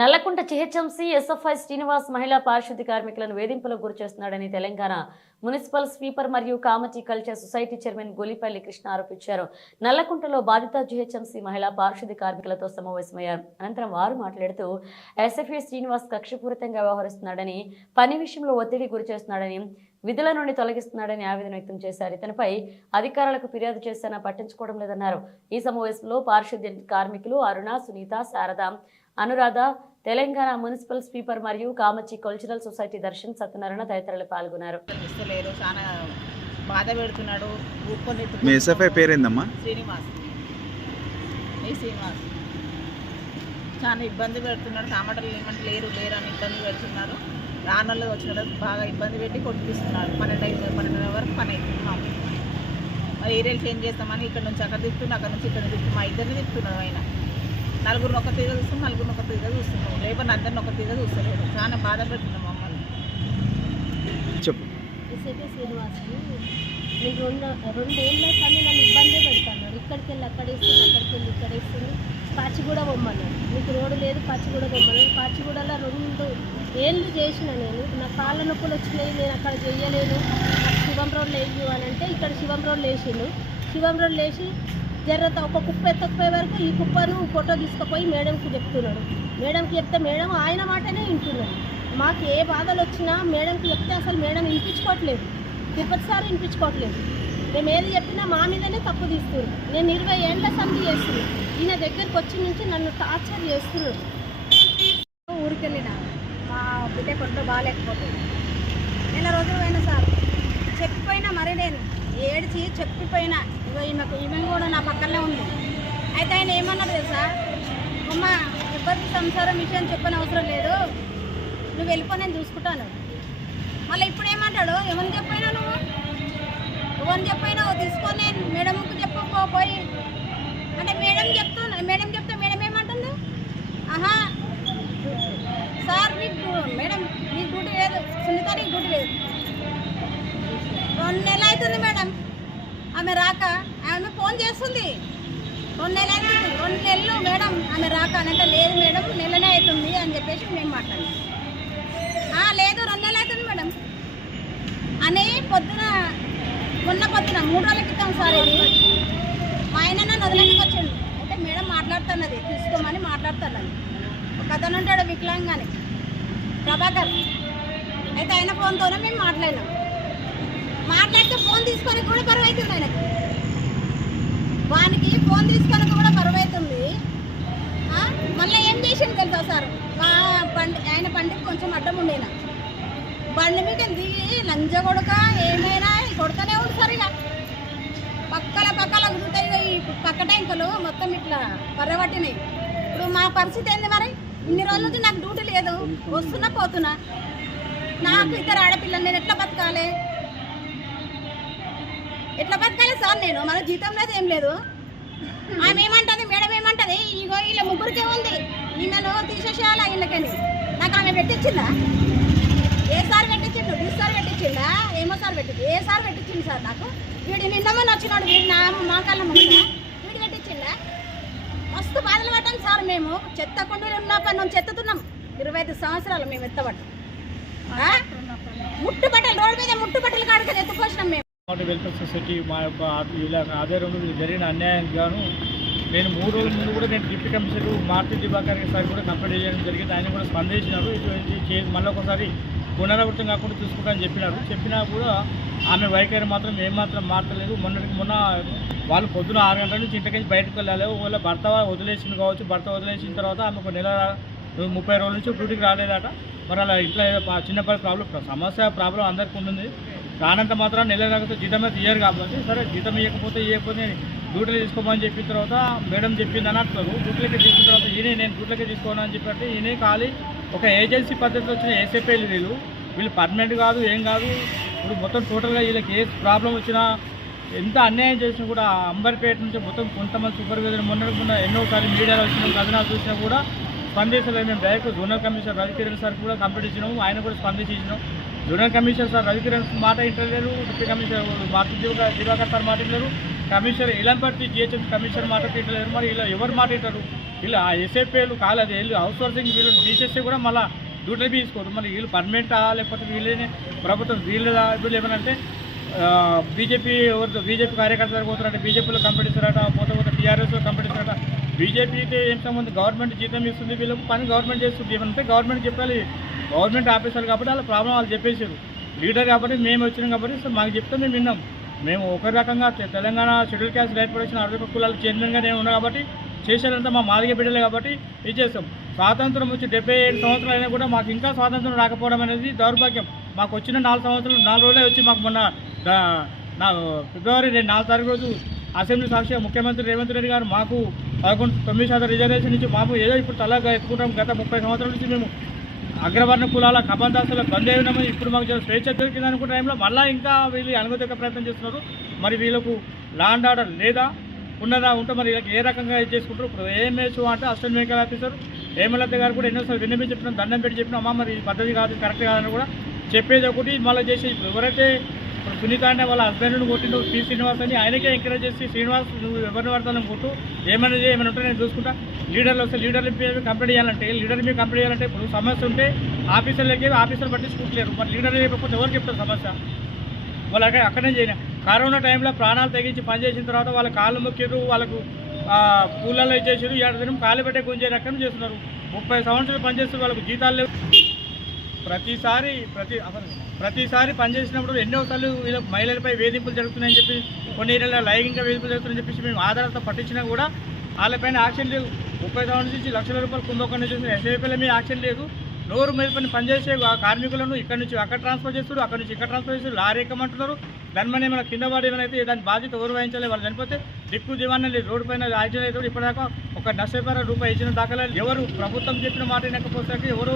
Nallakunta GHMC SFI Srinivas మహిళా పారిశుద్ధ్య కార్మికులను వేధింపులకు గురి చేస్తున్నాడని తెలంగాణ మున్సిపల్ స్వీపర్ మరియు Kamati culture society chairman Golipalli Krishna ఆరోపించారు. నల్లకుంటలో బాధిత జిహెచ్ఎంసీ మహిళా పారిశుద్ధ్య కార్మికులతో సమావేశమయ్యారు. అనంతరం వారు మాట్లాడుతూ ఎస్ఎఫ్ఐ శ్రీనివాస్ కక్షపూరితంగా వ్యవహరిస్తున్నాడని పని విషయంలో ఒత్తిడి గురి చేస్తున్నాడని విధుల నుండి తొలగిస్తున్నాడని ఆవేదన వ్యక్తం చేశారు. ఇతనిపై అధికారులకు ఫిర్యాదు చేసినా పట్టించుకోవడం లేదన్నారు. ఈ సమావేశంలో పారిశుద్ధ్య కార్మికులు అరుణ సునీత శారద అనురాధ తెలంగాణ మున్సిపల్ స్పీకర్ మరియు కామచి కల్చరల్ సొసైటీ దర్శన్ సత్యనారాయణ తదితరులు పాల్గొన్నారు. ఇస్తలేరు చాలా బాధ పెడుతున్నాడు ఊపుకొని మీ ఎస్ఎఫ్ఐ పేరేందమ్మా? శ్రీనివాస్. ఏ శ్రీనివాస్. చాలా ఇబ్బంది పెడుతున్నాడు టమాటాలు ఏమంటే లేరు లేరు అని ఇబ్బంది పెడుతున్నాడు రానల్లో వచ్చిన బాగా ఇబ్బంది పెట్టి కొట్టిస్తున్నాడు పన్నెండు ఐదు పన్నెండు వరకు పని మరి ఏరియాలు చేంజ్ చేస్తామని ఇక్కడ నుంచి అక్కడ తిప్పుతుండు అక్కడ నుంచి ఇక్కడ తిప్పు మా ఇద్దరిని తిప్పుతున్నాడు ఆయన. నలుగురిని ఒక తీగ చూస్తాం నలుగురిని ఒక తీగ చూస్తున్నాం. లేబర్ని అందరిని ఒక తీగ చూస్తలేడు చాలా బాధ పెడుతున్నాం మమ్మల్ని. చెప్పు. ఎస్ఐపి శ్రీనివాసులు నేను రెండు రెండేళ్ళ కానీ నన్ను ఇబ్బంది పెడతాను ఇక్కడికి వెళ్ళి అక్కడ వేస్తుంది అక్కడికి వెళ్ళి ఇక్కడ పాచిగూడ బొమ్మన్నాడు మీకు రోడ్డు లేదు పాచిగూడ బొమ్మన్నాడు పాచిగూడలో రెండు ఏళ్ళు చేసిన నేను. నా కాళ్ళ నొప్పులు వచ్చినాయి నేను అక్కడ శివం రోడ్లు వేసి అని అంటే ఇక్కడ శివం రోడ్లు వేసిండు. శివం రోడ్లు వేసి జర్రత ఒక కుప్ప ఎత్తకపోయే వరకు ఈ కుప్పను ఫోటో తీసుకుపోయి మేడంకి చెప్తున్నాడు. మేడంకి చెప్తే మేడం ఆయన మాటనే వింటున్నాడు. మాకు ఏ బాధలు వచ్చినా మేడంకి చెప్తే అసలు మేడం వినిపించుకోవట్లేదు. తిరుపతి సార్ వినిపించుకోవట్లేదు. మేము ఏది చెప్పినా మా మీదనే తప్పు తీస్తున్నారు. నేను ఇరవై ఏళ్ళ సంధి చేస్తున్నాను ఈయన దగ్గరికి వచ్చి నుంచి నన్ను టార్చర్ చేస్తున్నాడు ఊరికి వెళ్ళిన మా బిడ్డ కొంత బాగాలేకపోతుంది. నెల రోజులు పోయినా సార్. చెప్పిపోయినా మరి నేను. ఏడిచి చెప్పిపోయినా. ఇగో ఈమెకు ఈమె కూడా నా పక్కనే ఉంది. అయితే ఆయన ఏమన్నాడు తెలుసా? అమ్మ ఇబ్బంది సంసారం విషయం చెప్పని అవసరం లేదు. నువ్వు వెళ్ళిపో నేను చూసుకుంటాను. మళ్ళీ ఇప్పుడు ఏమంటాడు? ఎవరిని చెప్పైనా నువ్వు? ఎవరిని చెప్పైనా తీసుకొని నేను మేడంకు చెప్పు పోయి. అంటే మేడం చెప్తాను మేడం చెప్తే మేడం ఏమంటుంది? ఆహా సార్ మీకు మేడం మీకు డ్యూటీ లేదు. సునీత నీకు డ్యూటీ లేదు రెండు నెలలు అవుతుంది మేడం ఆమె రాక ఆమె ఫోన్ చేస్తుంది. రెండు నెలలు అవుతుంది రెండు నెలలు మేడం ఆమె రాక అని అంటే లేదు మేడం నెలనే అవుతుంది అని చెప్పేసి మేము మాట్లాడాం. లేదు రెండు నెలలు అవుతుంది మేడం. అని పొద్దున మొన్న పొద్దున మూడు రోజుల క్రితం సార్ ఇది. మా ఆయన నన్ను అయితే మేడం మాట్లాడుతున్నది తీసుకోమని మాట్లాడుతున్నది. ఒక అతను ఉంటాడు వికలాంగాని ప్రభాకర్. అయితే ఆయన ఫోన్తోనే మేము మాట్లాడినాం. మాట్లాడితే ఫోన్ తీసుకొని కూడా బరువు అవుతుంది ఆయనకి. వానికి ఫోన్ తీసుకొని కూడా బరువు అవుతుంది మళ్ళీ ఏం చేసిండు తెలుసా సార్? మా బండి ఆయన బండికి కొంచెం అడ్డం ఉండేనా బండి మీద దిగి లంజ కొడక ఏమైనా కొడతానే ఉంది సార్ ఇక. పక్కల పక్కల ఉంటాయి ఈ పక్క ట్యాంకులు మొత్తం ఇట్లా పర్రబట్టినాయి ఇప్పుడు మా పరిస్థితి ఏంది మరి? ఇన్ని రోజుల నుంచి నాకు డ్యూటీ లేదు. వస్తున్నా పోతున్నా. నాకు ఇద్దరు ఆడపిల్లలు నేను ఎట్లా బతకాలి? ఎట్లా బతకాలి సార్ నేను? మన జీతం లేదు ఏం లేదు. ఆమె ఏమంటది మేడం ఏమంటుంది? ఇగో వీళ్ళ ముగ్గురికే ఉంది. ఈమెను తీసేసేయాలా వీళ్ళకని. నాకు ఆమె పెట్టించిందా? ఏ సార్ పెట్టించిండు? బీ సార్ పెట్టించిందా ఏమో సార్ పెట్టింది. ఏ సార్ పెట్టించింది సార్ నాకు? వీడు నిన్నమని వచ్చినాడు వీడు నా మా కళ్ళ ముందు వీడు మస్తు బాధలు పడ్డాం సార్ మేము. చెత్త కొండలు ఉన్నప్పటి నుంచి చెత్తతున్నాం ఇరవై ఐదు సంవత్సరాలు మేము ఎత్తబడ్డాం. ముట్టుబట్టలు ముట్టు బట్టలు రోడ్డు మీద ముట్టు బట్టలు కాడుకొని ఎత్తుకొచ్చినాం మేము. కోటి వెల్ఫేర్ సొసైటీ మా యొక్క ఇలా ఆధ్వర్యంలో జరిగిన అన్యాయం గాను నేను మూడు రోజుల ముందు కూడా నేను deputy commissioner Marthi Divakar sir కూడా కంప్లైంట్ చేయడం జరిగింది. ఆయన కూడా స్పందించినారు. ఇటువంటి మళ్ళీ ఒకసారి పునరావృతం కాకుండా చూసుకుంటామని చెప్పినారు. చెప్పినా కూడా ఆమె వైఖరి మాత్రం ఏమాత్రం మార్చలేదు. మొన్నటికి మొన్న వాళ్ళు పొద్దున ఆరు గంటల నుంచి ఇంటికి బయటకు వెళ్ళాలి. వాళ్ళ భర్త వదిలేసింది కావచ్చు. భర్త వదిలేసిన తర్వాత ఆమె ఒక నెల ముప్పై రోజుల నుంచి డ్యూటీకి రాలేదట. మరి అలా ఇంట్లో చిన్నపాటి ప్రాబ్లం సమస్య ప్రాబ్లం అందరికీ ఉంటుంది. రానంత మాత్రం నెల రాకపోతే జీతం అయితే ఇయ్యరు కాబట్టి సరే జీతం ఇవ్వకపోతే ఇవ్వకపోతే నేను డ్యూటీలు తీసుకోమని చెప్పిన తర్వాత మేడం చెప్పింది అని అంటారు డ్యూటీలకి తీసుకున్న తర్వాత ఈయన నేను డ్యూటీలకి తీసుకోను అని చెప్పి ఈయన ఖాళీ. ఒక ఏజెన్సీ పద్ధతిలో వచ్చిన ఏసీపీలు వీళ్ళు వీళ్ళు పర్మనెంట్ కాదు ఏం కాదు. ఇప్పుడు మొత్తం టోటల్గా వీళ్ళకి ఏ ప్రాబ్లం వచ్చినా ఎంత అన్యాయం చేసినా కూడా అంబర్పేట నుంచి మొత్తం కొంతమంది సూపర్వైజర్ మొన్న మొన్న ఎన్నోసారి మీడియాలో వచ్చిన కథనాలు చూసినా కూడా స్పందించలేదు. మేము direct zonal commissioner Ravikiran sir కూడా కంప్లీట్ ఇచ్చినాము. ఆయన కూడా స్పందించి ఇచ్చినాం. జోనల్ కమిషనర్ సార్ రవికిరణ్ మాట ఇంటలేరు deputy commissioner Marthi Divakar Divakar sir మాట ఇంటారు కమిషనర్ ఇలంపర్తి జిహెచ్ఎం కమిషనర్ మాట ఇంటలేరు మరి ఇలా ఎవరు మాట ఇంటారు ఇలా ఎస్ఏపీలు కాలేదు వీళ్ళు అవుట్ సోర్సింగ్ వీళ్ళు తీసేస్తే కూడా మళ్ళీ డ్యూటీలు తీసుకోరు మరి వీళ్ళు పర్మనెంటా లేకపోతే వీళ్ళని ప్రభుత్వం వీళ్ళు వీళ్ళు ఏమనంటే బీజేపీ ఎవరితో బీజేపీ కార్యకర్తలు పోతారంటే బీజేపీలో కంపెనీస్తారట పోతే పోతే టీఆర్ఎస్లో కంపెనీస్తారట బీజేపీ అయితే ఏం సంబంధం? గవర్నమెంట్ జీతం ఇస్తుంది వీళ్ళకు పని గవర్నమెంట్ చేస్తుంది. ఏమంటే గవర్నమెంట్ చెప్పాలి గవర్నమెంట్ ఆఫీసర్ కాబట్టి వాళ్ళ ప్రాబ్లం వాళ్ళు చెప్పేసారు లీడర్ కాబట్టి మేము వచ్చినాం కాబట్టి మాకు చెప్తే మేము విన్నాం. మేము ఒక రకంగా Telangana schedule caste right production అరవై కులాల చెందినగా నేను ఉన్నా కాబట్టి చేసేదంతా మా మాదిగ బిడ్డలే కాబట్టి ఇది చేస్తాం స్వాతంత్రం వచ్చి డెబ్బై ఏడు సంవత్సరాలు అయినా కూడా మాకు ఇంకా స్వాతంత్రం రాకపోవడం అనేది దౌర్భాగ్యం. మాకు వచ్చిన నాలుగు సంవత్సరాలు నాలుగు రోజులే వచ్చి మాకు మొన్న నా ఫిబ్రవరి రెండు నాలుగు తారీఖు రోజు అసెంబ్లీ సాక్షిగా ముఖ్యమంత్రి రేవంత్ రెడ్డి గారు మాకు పదకొండు తొమ్మిది శాతం రిజర్వేషన్ నుంచి మాకు ఏదో ఇప్పుడు తలగా ఎత్తుకుంటాం. గత ముప్పై సంవత్సరాల నుంచి మేము అగ్రవర్ణ కులాల కబందాసుల బంద్ అయినామని ఇప్పుడు మాకు జర స్వేచ్ఛ దొరికింది అనుకున్న టైంలో మళ్ళీ ఇంకా వీళ్ళు అనుమతి ప్రయత్నం చేస్తున్నారు. మరి వీళ్ళకు లాండ్ ఆర్డర్ లేదా ఉన్నదా ఉంటే మరి వీళ్ళకి ఏ రకంగా ఇది చేసుకుంటారు? ఇప్పుడు ఏఎంఎస్ అంటే అసిస్టెంట్ మెడికల్ ఆఫీసర్ హేమలత గారు కూడా ఎన్నోసార్లు విన్నపించి చెప్పినాం దండం పెట్టి చెప్పినాం అమ్మ మరి ఈ పద్ధతి కాదు కరెక్ట్ కాదని కూడా చెప్పేది ఒకటి. మళ్ళీ చేసి ఇప్పుడు ఎవరైతే ఇప్పుడు సునీత అంటే వాళ్ళ హస్బెండ్ని కొట్టిండు పి శ్రీనివాస్ అని. ఆయనకే ఎంకరేజ్ చేసి శ్రీనివాస్ నువ్వు ఎవరిని పడతాను కొట్టు. ఏమైనా ఏమైనా ఉంటే నేను చూసుకుంటా. లీడర్లు వస్తే లీడర్లు కంప్లీట్ చేయాలంటే లీడర్ మీద కంప్లీట్ చేయాలంటే ఇప్పుడు సమస్య ఉంటే ఆఫీసర్లకి ఆఫీసర్లు పట్టించుకుంటలేరు మరి లీడర్ చెప్పకపోతే ఎవరు చెప్తారు సమస్య? వాళ్ళు అక్కడ అక్కడే చేయలేం కరోనా టైంలో ప్రాణాలు తెగించి పనిచేసిన తర్వాత వాళ్ళ కాళ్ళు మొక్కిర్రు వాళ్ళకు పూలలో ఇచ్చేసారు ఏడాది దినం కాళ్ళు పెట్టే గుంజే రకం చేస్తున్నారు. ముప్పై సంవత్సరాలు పనిచేస్తున్న వాళ్ళకు జీతాలు లేవు. ప్రతిసారి ప్రతి ప్రతిసారి పనిచేసినప్పుడు ఎన్నోసార్లు వీళ్ళ మహిళలపై వేధింపులు జరుగుతున్నాయని చెప్పి కొన్ని ఏరియాలో లైంగిక వేధింపులు జరుగుతున్నాయని చెప్పేసి మేము ఆధారాలతో పట్టించినా కూడా వాళ్ళపైన యాక్షన్ లేదు. ముప్పై సంవత్సరం నుంచి లక్షల రూపాయలు కుంభకొండ చేసిన ఎస్ఐపీల మీద యాక్షన్ లేదు. నోరు మీద పని పనిచేసే ఆ కార్మికులను ఇక్కడ నుంచి అక్కడ ట్రాన్స్ఫర్ చేస్తారు అక్కడ నుంచి ఇక్కడ ట్రాన్స్ఫర్ చేస్తారు లారీ ఎక్కమంటున్నారు. దాని మన ఏమైనా కింద పడి ఏమైనా అయితే దాని బాధ్యత ఎవరు వహించాలి వాళ్ళు చనిపోతే దిక్కు దివాణం లేదు. రోడ్డు పైన యాక్సిడెంట్ అయితే ఇప్పటిదాకా ఒక నష్టపర రూపాయి ఇచ్చిన దాఖలా ఎవరు? ప్రభుత్వం చెప్పిన మాట వినకపోతే ఎవరు